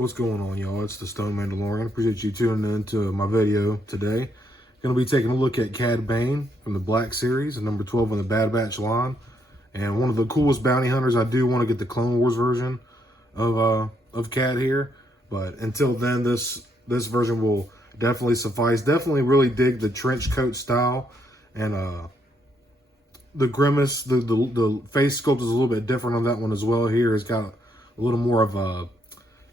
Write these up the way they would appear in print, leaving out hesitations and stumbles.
What's going on, y'all? It's the Stone Mandalorian. Appreciate you tuning in to my video today. Going to be taking a look at Cad Bane from the Black series, and number 12 on the Bad Batch line. And one of the coolest bounty hunters. I do want to get the Clone Wars version of Cad here, but until then, this version will definitely suffice. Definitely really dig the trench coat style, and the grimace, the face sculpt is a little bit different on that one as well. Here, it's got a little more of a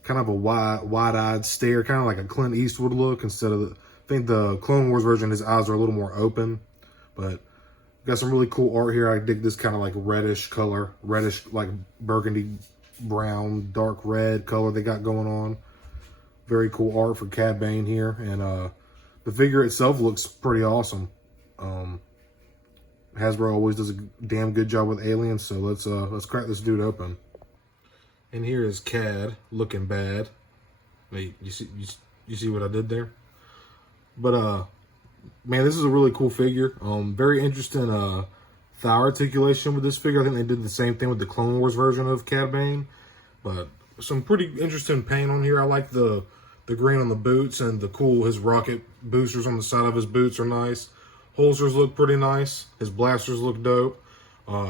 kind of a wide-eyed stare, kind of like a Clint Eastwood look instead of I think the Clone Wars version, his eyes are a little more open. But got some really cool art here. I dig this kind of like reddish color, reddish like burgundy brown, dark red color they got going on. Very cool art for Cad Bane here, and the figure itself looks pretty awesome. Hasbro always does a damn good job with aliens, so let's crack this dude open. And here is Cad looking bad. Wait, you see what I did there? But man, this is a really cool figure. Very interesting thigh articulation with this figure. I think they did the same thing with the Clone Wars version of Cad Bane. But some pretty interesting paint on here. I like the green on the boots, and his rocket boosters on the side of his boots are nice. Holsters look pretty nice. His blasters look dope.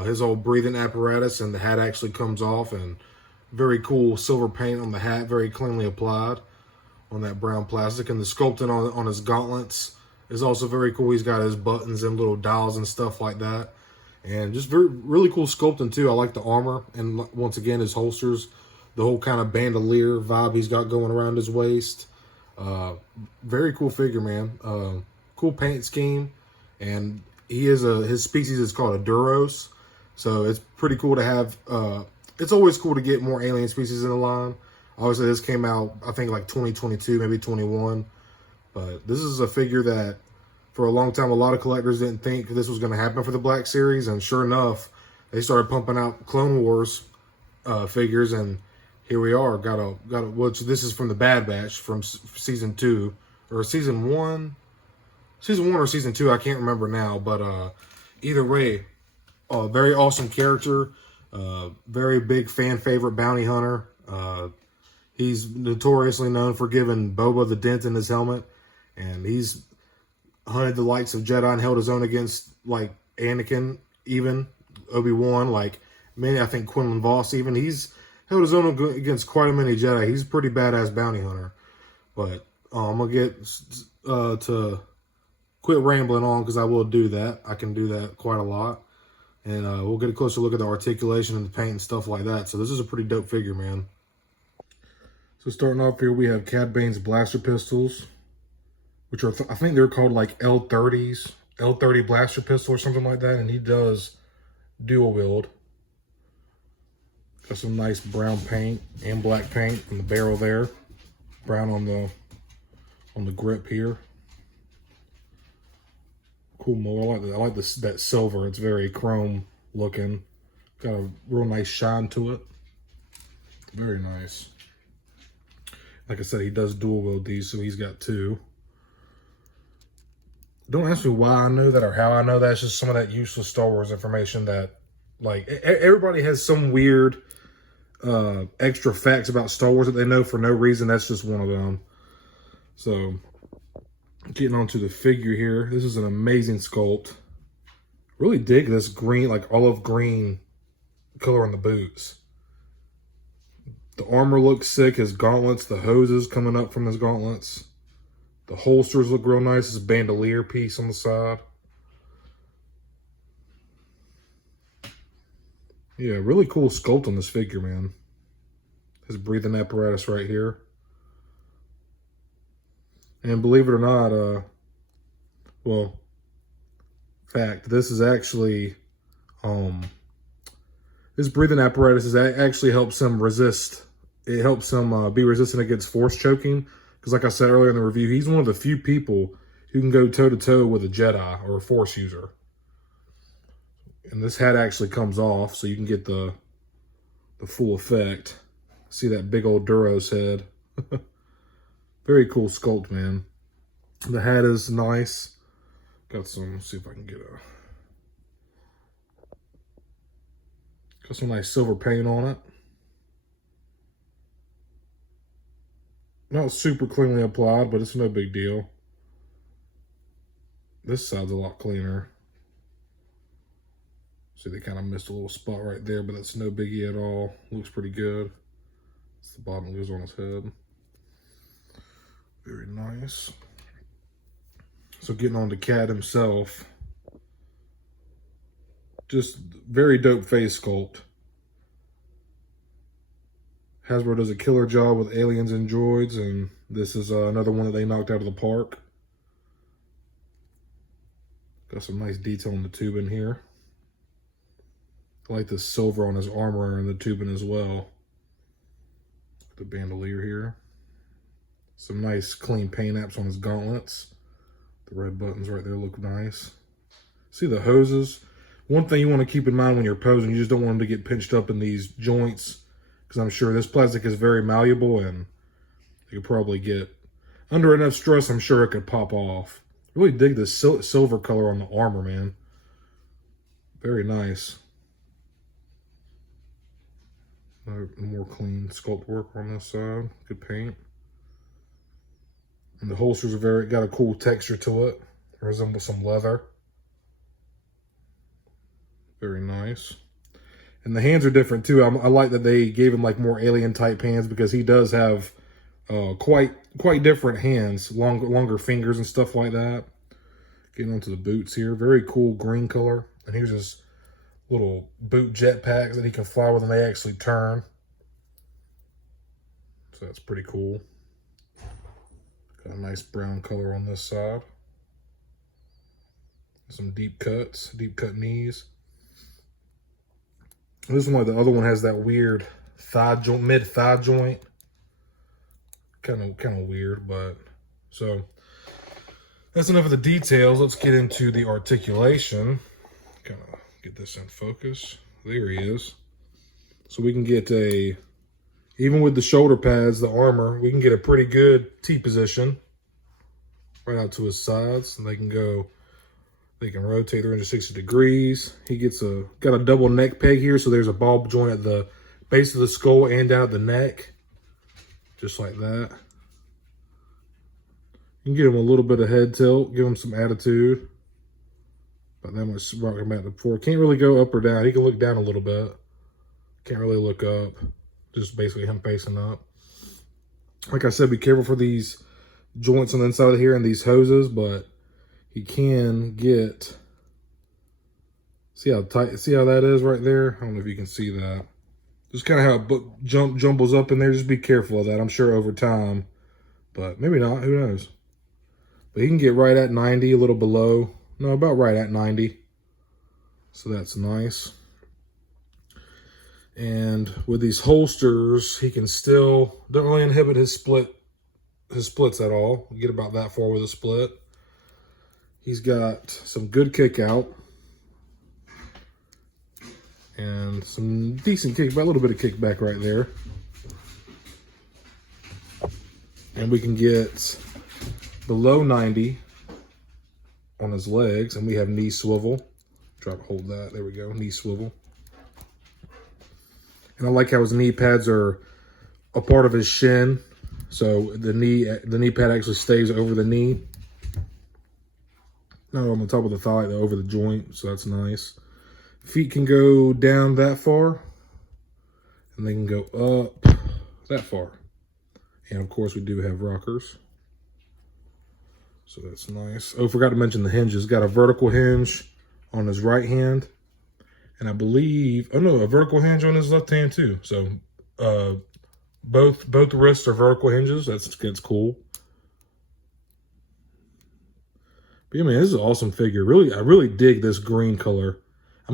His old breathing apparatus, and the hat actually comes off, and very cool silver paint on the hat, very cleanly applied on that brown plastic. And the sculpting on his gauntlets is also very cool. He's got his buttons and little dials and stuff like that. And just really cool sculpting too. I like the armor, and once again, his holsters, the whole kind of bandolier vibe he's got going around his waist. Very cool figure, man. Cool paint scheme. And his species is called a Duros. So it's pretty cool to have, it's always cool to get more alien species in the line. Obviously, this came out, I think, like 2022, maybe 21. But this is a figure that, for a long time, a lot of collectors didn't think this was going to happen for the Black Series. And sure enough, they started pumping out Clone Wars figures. And here we are. Which this is from the Bad Batch from season 2. Or season 1. Season 1 or season 2, I can't remember now. But either way, very awesome character. Very big fan favorite bounty hunter. He's notoriously known for giving Boba the dent in his helmet, and he's hunted the likes of Jedi and held his own against like Anakin, even Obi-Wan, like many. I think Quinlan Voss even. He's held his own against quite a many Jedi. He's a pretty badass bounty hunter. But I'm gonna get to quit rambling on, because I will do that. I can do that quite a lot. And we'll get a closer look at the articulation and the paint and stuff like that. So this is a pretty dope figure, man. So starting off here, we have Cad Bane's blaster pistols, which are, I think they're called like L30s, L30 blaster pistol or something like that. And he does dual wield. Got some nice brown paint and black paint in the barrel there. Brown on the grip here. Cool mold. I like that silver. It's very chrome looking. Got a real nice shine to it. Very nice. Like I said, he does dual wield these, so he's got 2. Don't ask me why I know that or how I know that. It's just some of that useless Star Wars information that, like, everybody has some weird extra facts about Star Wars that they know for no reason. That's just one of them. So, getting onto the figure here. This is an amazing sculpt. Really dig this green, like olive green color on the boots. The armor looks sick. His gauntlets, the hoses coming up from his gauntlets. The holsters look real nice. His bandolier piece on the side. Yeah, really cool sculpt on this figure, man. His breathing apparatus right here. And believe it or not, well, fact, this is actually, his breathing apparatus actually helps him resist. It helps him be resistant against force choking. Because like I said earlier in the review, he's one of the few people who can go toe-to-toe with a Jedi or a force user. And this hat actually comes off, so you can get the full effect. See that big old Duros head. Very cool sculpt, man. The hat is nice. Got some, let's see if I can get got some nice silver paint on it. Not super cleanly applied, but it's no big deal. This side's a lot cleaner. See, they kind of missed a little spot right there, but that's no biggie at all. Looks pretty good. It's the bottom goes on his head. Very nice. So getting on to Cad himself. Just very dope face sculpt. Hasbro does a killer job with aliens and droids, and this is another one that they knocked out of the park. Got some nice detail in the tubing here. I like the silver on his armor and the tubing as well. The bandolier here. Some nice clean paint apps on his gauntlets. The red buttons right there look nice. See the hoses? One thing you want to keep in mind when you're posing, you just don't want them to get pinched up in these joints, because I'm sure this plastic is very malleable and you could probably get under enough stress. I'm sure it could pop off. Really dig the silver color on the armor, man. Very nice. More clean sculpt work on this side. Good paint. And the holsters are got a cool texture to it. It resembles some leather. Very nice. And the hands are different too. I like that they gave him like more alien type hands, because he does have quite different hands, longer fingers and stuff like that. Getting onto the boots here, very cool green color. And here's his little boot jetpacks that he can fly with, and they actually turn. So that's pretty cool. Got a nice brown color on this side. Some deep cut knees. This one, like the other one, has that weird thigh joint, mid thigh joint. Kind of weird, but so that's enough of the details. Let's get into the articulation. Kind of get this in focus. There he is. So we can get even with the shoulder pads, the armor, we can get a pretty good T position right out to his sides, and they can rotate 360 degrees. He got a double neck peg here, so there's a ball joint at the base of the skull and down at the neck, just like that. You can give him a little bit of head tilt, give him some attitude. About that much rocking back to before. Can't really go up or down. He can look down a little bit. Can't really look up. Just basically him facing up. Like I said, be careful for these joints on the inside of here and these hoses, but he can get, see how that is right there? I don't know if you can see that. Just kind of how it jumbles up in there. Just be careful of that. I'm sure over time, but maybe not. Who knows? But he can get right at 90, a little below. No, about right at 90. So that's nice. And with these holsters, he can still, don't really inhibit his splits at all. Get about that far with a split. He's got some good kick out. And some decent kickback, a little bit of kickback right there. And we can get below 90 on his legs, and we have knee swivel. Try to hold that, there we go, knee swivel. And I like how his knee pads are a part of his shin. So the knee pad actually stays over the knee. Not on the top of the thigh, though, over the joint, so that's nice. Feet can go down that far, and they can go up that far. And of course, we do have rockers. So that's nice. Oh, forgot to mention the hinges. Got a vertical hinge on his right hand. And I believe, oh no, a vertical hinge on his left hand too. So both wrists are vertical hinges. That's cool. But yeah, man, this is an awesome figure. Really, I really dig this green color. I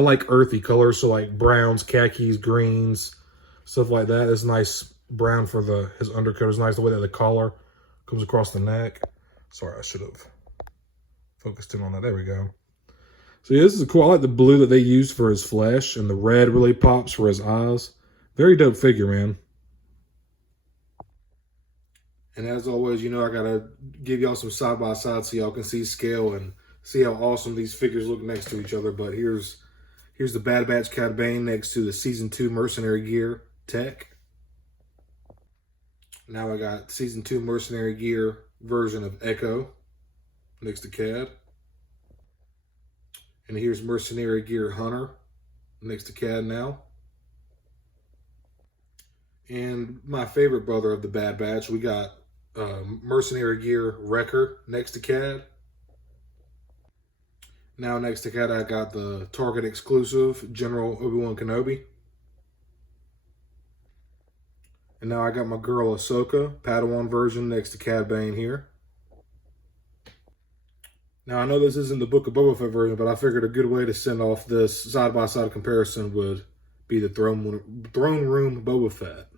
like earthy colors, so like browns, khakis, greens, stuff like that. It's nice brown for his undercoat. It's nice the way that the collar comes across the neck. Sorry, I should have focused in on that. There we go. So yeah, this is cool. I like the blue that they used for his flesh, and the red really pops for his eyes. Very dope figure, man. And as always, you know, I gotta give y'all some side-by-side so y'all can see scale and see how awesome these figures look next to each other. But here's the Bad Batch Cad Bane next to the Season 2 Mercenary Gear Tech. Now I got Season 2 Mercenary Gear version of Echo next to Cad. And here's Mercenary Gear Hunter next to Cad now. And my favorite brother of the Bad Batch, we got Mercenary Gear Wrecker next to Cad. Now next to Cad, I got the Target exclusive General Obi-Wan Kenobi. And now I got my girl Ahsoka, Padawan version next to Cad Bane here. Now I know this isn't the Book of Boba Fett version, but I figured a good way to send off this side-by-side comparison would be the Throne Room Boba Fett.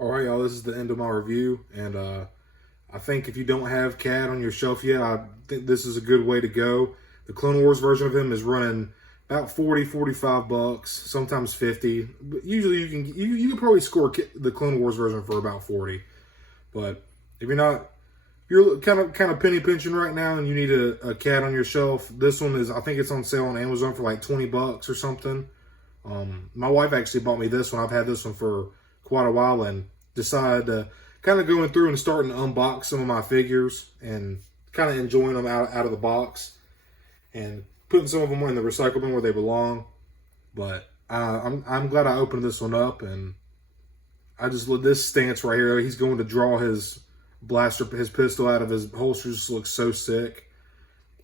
Alright y'all, this is the end of my review, and I think if you don't have Cad on your shelf yet, I think this is a good way to go. The Clone Wars version of him is running about 40, 45 bucks, sometimes 50. But usually you can probably score the Clone Wars version for about 40. But if you're kind of penny pinching right now and you need a Cad on your shelf, this one is, I think it's on sale on Amazon for like 20 bucks or something. My wife actually bought me this one. I've had this one for quite a while and decided to kind of going through and starting to unbox some of my figures and kind of enjoying them out of the box and putting some of them in the recycle bin where they belong. But I'm glad I opened this one up, and I just love this stance right here. He's going to draw his blaster, his pistol out of his holster. Just looks so sick.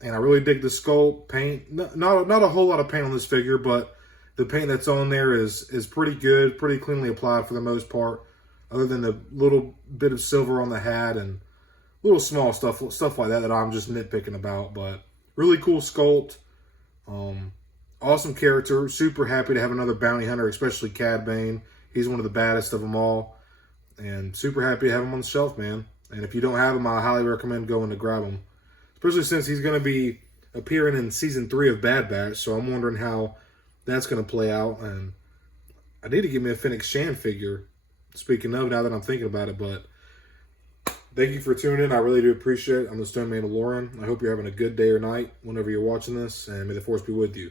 And I really dig the sculpt, paint. Not a whole lot of paint on this figure, but the paint that's on there is pretty good, pretty cleanly applied for the most part, other than the little bit of silver on the hat and little small stuff like that I'm just nitpicking about. But really cool sculpt. Awesome character. Super happy to have another bounty hunter, especially Cad Bane. He's one of the baddest of them all. And super happy to have him on the shelf, man. And if you don't have him, I highly recommend going to grab him. Especially since he's going to be appearing in Season 3 of Bad Batch. So I'm wondering how that's going to play out. And I need to get me a Fennec Shand figure. Speaking of, now that I'm thinking about it. But thank you for tuning in. I really do appreciate it. I'm the Stone Mandalorian. I hope you're having a good day or night whenever you're watching this. And may the Force be with you.